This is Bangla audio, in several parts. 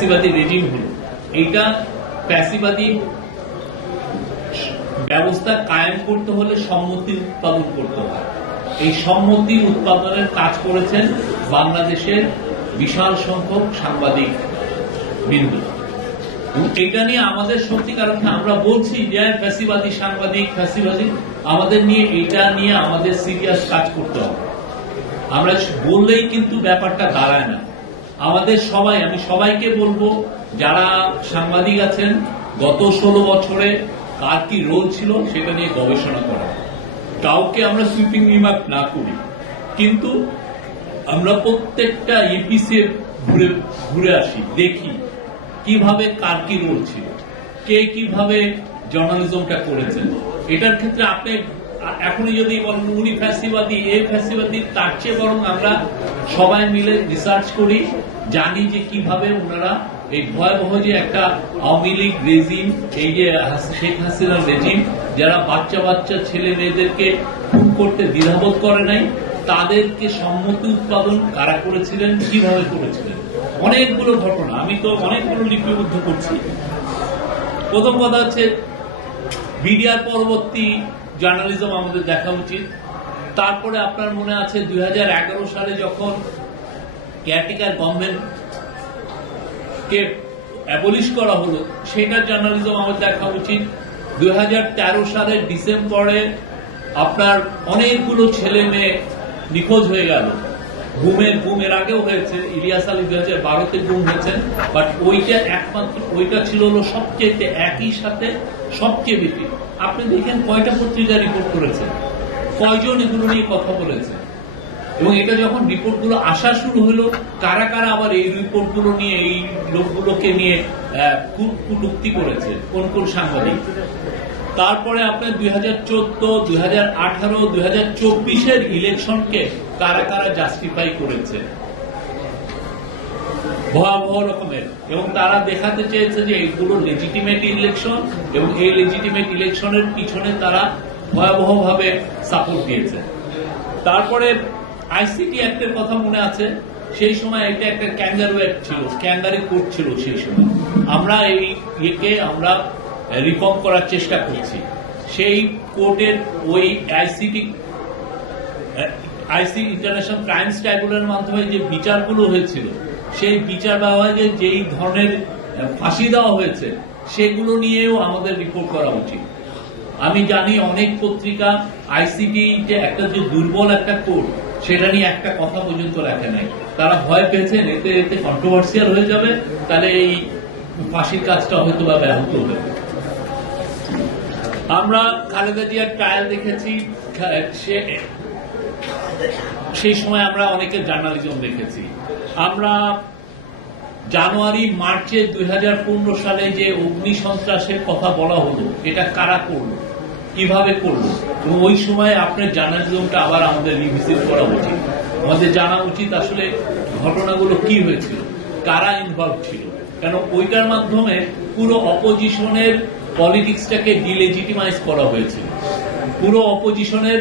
ফ্যাসিবাদী রেজিম হলো, এইটা ফ্যাসিবাদী ব্যবস্থা কায়েম করতে হলে সম্মতি উৎপাদন করতে হয়। এই সম্মতি উৎপাদনের কাজ করেছেন বাংলাদেশের বিশাল সংখ্যক সাংবাদিক বৃন্দ। এটা নিয়ে আমাদের সত্যিকার অর্থে আমরা বলছি যে ফ্যাসিবাদী সাংবাদিক ফ্যাসিবাদী, আমাদের নিয়ে এটা নিয়ে আমাদের সিরিয়াস কাজ করতে হবে। আমরা বললেই কিন্তু ব্যাপারটা দাঁড়ায় না। আমাদের সবাই, আমি সবাইকে বলবো যারা সাংবাদিক আছেন, গত 16 বছরে কার কি রোল ছিল সেটা নিয়ে গবেষণা করা। কাউকে আমরা সুইপিং রিমার্ক না করি, কিন্তু আমরা প্রত্যেকটা ইপিসি ঘুরে ঘুরে আসি, দেখি কিভাবে কার কি রোল ছিল, কে কিভাবে জার্নালিজমটা করেছেন। এটার ক্ষেত্রে আপনি এখনই যদি বলেন উনি ফ্যাসিবাদী এই ফ্যাসিবাদী, তার চেয়ে বরং আমরা সবাই মিলে রিসার্চ করি, জানি যে কিভাবে ওনারা এই ভয়াবহ যে একটা আওয়ামী লীগ রেজিম, এই যে শেখ হাসিনার রেজিম, যারা বাচ্চা বাচ্চা ছেলে মেয়েদেরকে খুন করতে দ্বিধাবোধ করে নাই, তাদেরকে সম্মতি উৎপাদন কারা করেছিলেন, কিভাবে করেছিলেন। অনেকগুলো ঘটনা, আমি তো অনেকগুলো লিপিবদ্ধ করছি। প্রথম কথা হচ্ছে মিডিয়ার পরবর্তী জার্নালিজম আমাদের দেখা উচিত। তারপরে আপনার মনে আছে 2011 সালে যখন কেয়ারটেকার গভর্নমেন্ট কে অ্যাবলিশ করা হলো, সেটার জার্নালিজম আমাদের দেখা উচিত। 2013 সালের ডিসেম্বরে আপনার অনেকগুলো ছেলে মেয়ে নিখোঁজ হয়ে গেল। গুমের আগেও হয়েছে, ইলিয়াস আলী 2012-তে গুম হয়েছেন, বাট ওইটা একমাত্র ওইটা ছিল সবচেয়ে একই সাথে সবচেয়ে বেশি। আপনি দেখেন কয়টা পত্রিকা রিপোর্ট করেছে, কয়জন এগুলো নিয়ে কথা বলেছে, এবং এটা যখন রিপোর্টগুলো আসা শুরু হলো, কারা কারা আবার এই রিপোর্টগুলো নিয়ে, এই লোকগুলোকে নিয়ে কটূক্তি করেছে, কোন কোন সাংবাদিক। তারপরে আপনার 2014, 2018, 2024-এর ইলেকশনকে কারা কারা জাস্টিফাই করেছে ভয়াবহ রকমের, এবং তারা দেখাতে চেয়েছে যে এগুলো লেজিটিমেট ইলেকশন, এবং এই লেজিটিমেট ইলেকশনের পিছনে তারা ভয়াবহভাবে সাপোর্ট দিয়েছে। তারপরে আইসিটি অ্যাক্টের কথা মনে আছে, সেই সময় এটা একটা ক্যাঙ্গারু অ্যাক্ট ছিল, ক্যাঙ্গারি কোর্ট ছিল সেই সময়। আমরা এই ইয়েকে আমরা রিফর্ম করার চেষ্টা করছি। সেই কোর্টের ওই আইসি ইন্টারন্যাশনাল ক্রাইমস ট্রাইব্যুনালের মাধ্যমে যে বিচারগুলো হয়েছিল, সেই বিচার ব্যবহারে যেই ধরনের ফাঁসি দেওয়া হয়েছে, সেগুলো নিয়েও আমাদের রিপোর্ট করা উচিত। আমি জানি অনেক পত্রিকা আইসিটি যে একটা যে দুর্বল একটা কোর্ট, সেটা নিয়ে একটা কথা পর্যন্ত রাখে নাই। তারা ভয় পেয়েছেন এতে এতে কন্ট্রোভার্সিয়াল হয়ে যাবে, তাহলে এই ফাঁসির কাজটা হয়তো বা ব্যাহত হবে। আমরা খালেদা জিয়ার ট্রায়াল দেখেছি, সেই সময় আমরা অনেকের জার্নালিজম দেখেছি। আমরা জানুয়ারি মার্চে 2015 সালে যে অগ্নি সন্ত্রাসের কথা বলা হলো, এটা কারা করলো, কিভাবে করলো, এবং ওই সময় আপনার জার্নালিজমটা আবার আমাদের রিভিজিট করা উচিত। আমাদের জানা উচিত আসলে ঘটনাগুলো কি হয়েছিল, কারা ইনভলভ ছিল, কেন ওইটার মাধ্যমে পুরো অপোজিশনের পলিটিক্সটাকে ডিলেজিটিমাইজ করা হয়েছিল। পুরো অপোজিশনের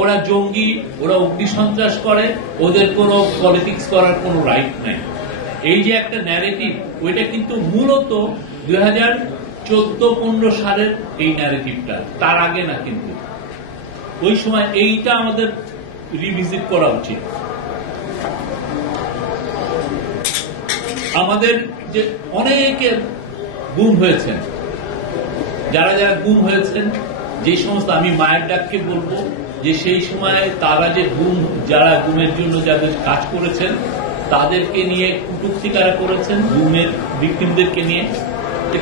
ওরা জঙ্গি, ওরা অগ্নি সন্ত্রাস করে, ওদের কোনো পলিটিক্স করার কোনো রাইট নাই, এই যে একটা ন্যারেটিভ, ওইটা কিন্তু মূলত 2014-15 সালের এই ন্যারেটিভটা, তার আগে না। কিন্তু ওই সময় এইটা আমাদের রিভিজিট করা উচিত। আমাদের যে অনেকে গুম হয়েছেন, যারা যারা গুম হয়েছেন, যে সমস্ত, আমি মায়ের ডাককে বলবো যে সেই সময় তারা যে যারা গুমের জন্য যাদের কাজ করেছেন, তাদেরকে নিয়ে কটূক্তি কারা করেছেন, গুমের ভিকটিমদেরকে নিয়ে,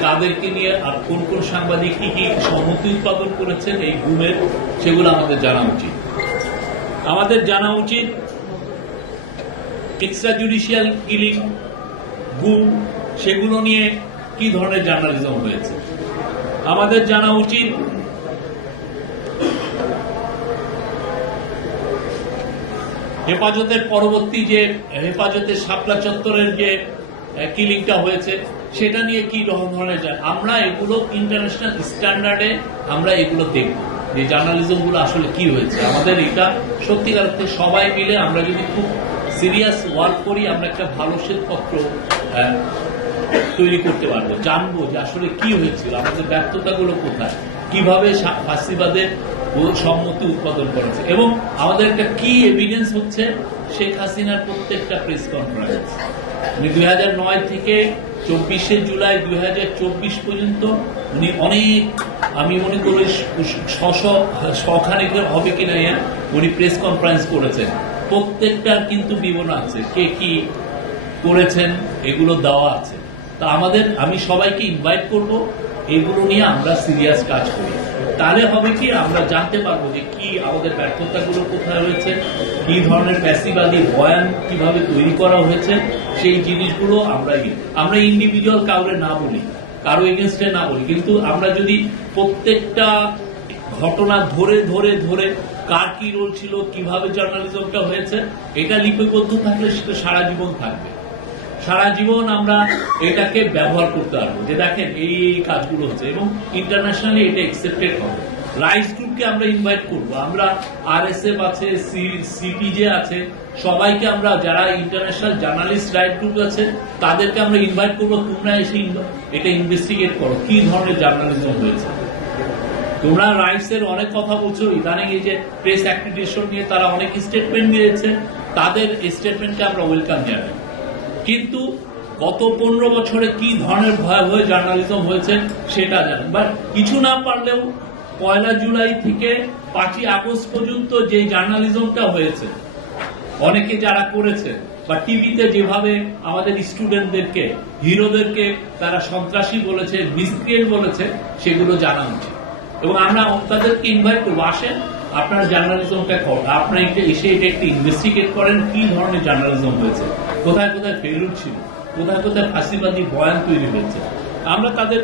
তাদেরকে নিয়ে আর কোন কোন সাংবাদিক কি কি সম্মতি উৎপাদন করেছেন এই গুমের, সেগুলো আমাদের জানা উচিত। আমাদের জানা উচিত এক্সট্রা জুডিশিয়াল কিলিং, গুম, সেগুলো নিয়ে কি ধরনের জার্নালিজম হয়েছে। আমাদের জানা উচিত হেফাজতের পরবর্তী যে হেফাজতের শাপলা চত্বরের যে কিলিংটা হয়েছে, সেটা নিয়ে কি ধরনের, আমরা এগুলো ইন্টারন্যাশনাল স্ট্যান্ডার্ডে আমরা এগুলো দেখব, যে জার্নালিজম গুলো আসলে কি হয়েছে। আমাদের এটা সত্যিকার অর্থে সবাই মিলে আমরা যদি খুব সিরিয়াস ওয়ার্ক করি, আমরা একটা ভালো শ্বেতপত্র তৈরি করতে পারবো, জানবো যে আসলে কি হয়েছিল, আমাদের ব্যর্থতাগুলো কোথায়, কিভাবে ফাঁসিবাদের সম্মতি উৎপাদন করেছে। এবং আমাদের একটা কি এভিডেন্স হচ্ছে শেখ হাসিনার প্রত্যেকটা প্রেস কনফারেন্স 2009 থেকে 24শে জুলাই 2024 পর্যন্ত উনি অনেক, আমি মনে করি শখানেক হবে কিনা উনি প্রেস কনফারেন্স করেছেন। প্রত্যেকটার কিন্তু বিবরণ আছে, কে কি করেছেন এগুলো দেওয়া আছে। তা আমি সবাইকে ইনভাইট করব এগুলো নিয়ে আমরা সিরিয়াস কাজ করি। তাহলে হবে কি আমরা জানতে পারবো যে কি আমাদের ব্যর্থতাগুলো কোথায় হয়েছে, কি ধরনের ফ্যাসিবাদী বয়ান কিভাবে তৈরি করা হয়েছে, সেই জিনিসগুলো আমরা ইন্ডিভিজুয়াল কাউরে না বলি, কারো এগেনস্টে না বলি, কিন্তু আমরা যদি প্রত্যেকটা ঘটনা ধরে ধরে ধরে কার কি রোল ছিল, কিভাবে জার্নালিজমটা হয়েছে, এটা লিপিবদ্ধ থাকলে সেটা সারা জীবন থাকবে। সারা জীবন আমরা এটাকে ব্যবহার করতে পারবো যে দেখেন এই কাজগুলো হচ্ছে, এবং ইন্টারন্যাশনালি এটা একসেপ্টেড হবে। রাইটস গ্রুপকে আমরা ইনভাইট করবো, আমরা RSF আছে, CPJ আছে, সবাইকে আমরা যারা ইন্টারন্যাশনাল জার্নালিস্ট রাইট গ্রুপ আছে তাদেরকে আমরা ইনভাইট করবো, তোমরা এসে এটা ইনভেস্টিগেট করো কি ধরনের জার্নালিজম হয়েছে। তোমরা রাইটস এর অনেক কথা বলছো, ইদানিং এই যে প্রেস অ্যাক্রিডিটেশন নিয়ে তারা অনেক স্টেটমেন্ট দিয়েছে, তাদের স্টেটমেন্টকে আমরা ওয়েলকাম জানাই। কিন্তু গত 15 বছরে কি ধরনের ভয়াবহ জার্নালিজম হয়েছে সেটা জানেন। বাট কিছু না পারলেও 1 জুলাই থেকে 5 আগস্ট পর্যন্ত যে জার্নালিজমটা হয়েছে, অনেকে যারা করেছে, বা টিভিতে যেভাবে আমাদের স্টুডেন্টদেরকে, হিরোদেরকে তারা সন্ত্রাসী বলেছে, মিসক্রিয়েন্ট বলেছে, সেগুলো জানা উচিত। এবং আমরা তাদেরকে ইনভাইট করবো, আসেন আপনার জার্নালিজমটা করেন, আপনারা এসে এটা একটু ইনভেস্টিগেট করেন কি ধরনের জার্নালিজম হয়েছে, কোথায় কোথায় ফেলুর ছিল, কোথায় কোথায় ফাঁসিবাদী বয়ান তৈরি হয়েছে। আমরা তাদের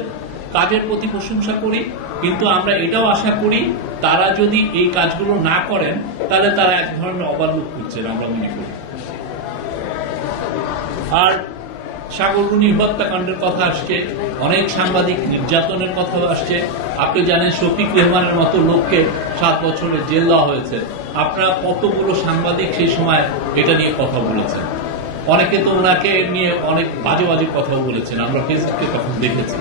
কাজের প্রতি প্রশংসা করি, কিন্তু আমরা এটাও আশা করি তারা যদি এই কাজগুলো না করেন তাহলে তারা এক ধরনের ওভারলুক করছেন আমরা মনে করি। আর সাগররুনি হত্যাকাণ্ডের কথা আসছে, অনেক সাংবাদিক নির্যাতনের কথা আসছে। আপনি জানেন শফিক রেহমানের মতো লোককে 7 বছরের জেল দেওয়া হয়েছে। আপনারা কতগুলো সাংবাদিক সেই সময় এটা নিয়ে কথা বলেছেন, অনেকে তো ওনাকে নিয়ে অনেক বাজে বাজে কথাও বলেছেন, আমরা ফেসবুকে তখন দেখেছি।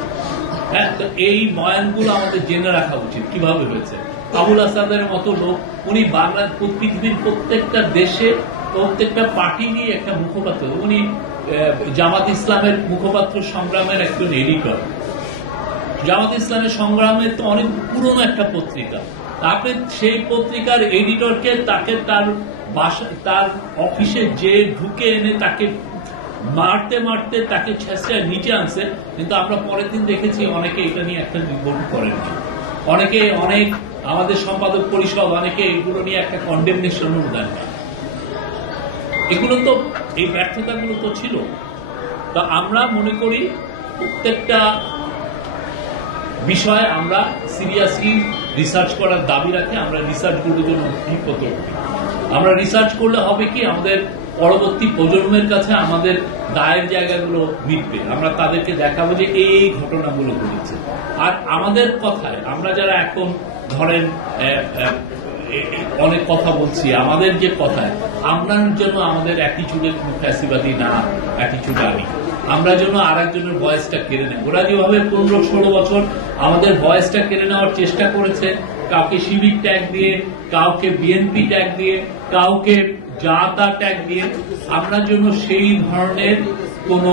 হ্যাঁ, তো এই বয়ানগুলো আমাদের জেনে রাখা উচিত কিভাবে হয়েছে। আবুল আসাদের মতো লোক, উনি পৃথিবীর প্রত্যেকটা দেশে প্রত্যেকটা পার্টি নিয়ে একটা মুখপাত্র, উনি জামাত ইসলামের মুখপাত্র সংগ্রামের একজন এডিটর। জামাত ইসলামের সংগ্রামের তো অনেক পুরনো একটা পত্রিকা, আপনি সেই পত্রিকার এডিটরকে তাকে তার অফিসে যে ঢুকে এনে তাকে মারতে মারতে তাকে ছেঁচড়ে নিচে আনছে। কিন্তু আমরা পরের দিন দেখেছি অনেকে এটা নিয়ে একটা রিপোর্ট করেন, অনেকে আমাদের সম্পাদক পরিষদ অনেকে এগুলো নিয়ে একটা কন্ডেমনেশনও দেন। এগুলো তো এই ব্যর্থতাগুলো তো ছিল। তো আমরা মনে করি প্রত্যেকটা বিষয়ে আমরা সিরিয়াসলি রিসার্চ করার দাবি রাখি। আমরা রিসার্চগুলোর জন্য বিপদ করি। আমরা রিসার্চ করলে হবে কি আমাদের পরবর্তী প্রজন্মের কাছে আমাদের দায়ের জায়গাগুলো মিটবে, আমরা তাদেরকে দেখাবো যে এই ঘটনাগুলো ঘটেছে। আর আমাদের কথায় আমরা যারা এখন ধরেন অনেক কথা বলছি, আমাদের যে কথায় আমরা যেন আমাদের অ্যাটিচিউডের কোনো ফ্যাসিবাদী না অ্যাটিচিউড আনি, আমরা যেন আর একজনের ভয়েসটা কেড়ে নেই। ওরা যেভাবে 15-16 বছর আমাদের ভয়েসটা কেড়ে নেওয়ার চেষ্টা করেছে, কাউকে শিবির ট্যাগ দিয়ে, কাউকে বিএনপি ট্যাগ দিয়ে, কাউকে জাতা ট্যাগ দিয়ে, আমরা যেন সেই ধরনের কোন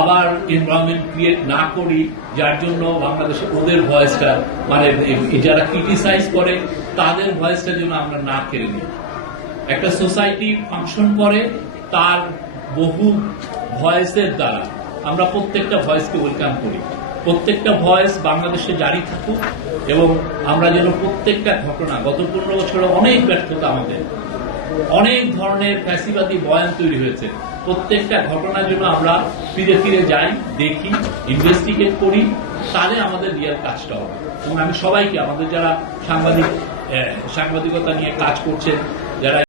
আবার এনভায়রনমেন্ট ক্রিয়েট না করি যার জন্য বাংলাদেশে ওদের ভয়েসটা, মানে যারা ক্রিটিসাইজ করে তাদের ভয়েসটা যেন আমরা না কেড়ে নিই। একটা সোসাইটি ফাংশন করে তার বহু ভয়েসের দ্বারা, আমরা প্রত্যেকটা ভয়েসকে ওয়েলকাম করি। প্রত্যেকটা ভয়েস বাংলাদেশে জারি থাকুক, এবং আমরা যেন প্রত্যেকটা ঘটনা, গত 15 বছরে অনেক ব্যর্থতা, আমাদের অনেক ধরনের ফ্যাসিবাদী বয়ান তৈরি হয়েছে, প্রত্যেকটা ঘটনার জন্য আমরা ফিরে ফিরে যাই, দেখি, ইনভেস্টিগেট করি, তাহলে আমাদের রিয়াল কাজটা হবে। এবং আমি সবাইকে, আমাদের যারা সাংবাদিকতা নিয়ে কাজ করছেন, যারা